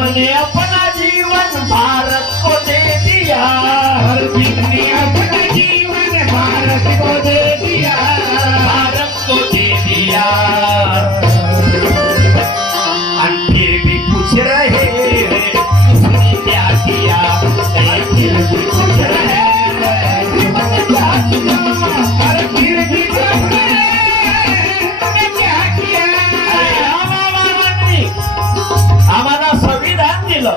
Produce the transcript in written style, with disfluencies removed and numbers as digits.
ने अपना जीवन भारत को दे दिया, हर सिख ने अपना जीवन भारत को दे दिया, भारत को दे दिया। और फिर भी पूछ रहे उसने क्या किया, फिर भी पूछ रहे उसने क्या किया, हर फिर भी पूछ रहे उसने क्या किया। आम्हाला संविधान दिलं,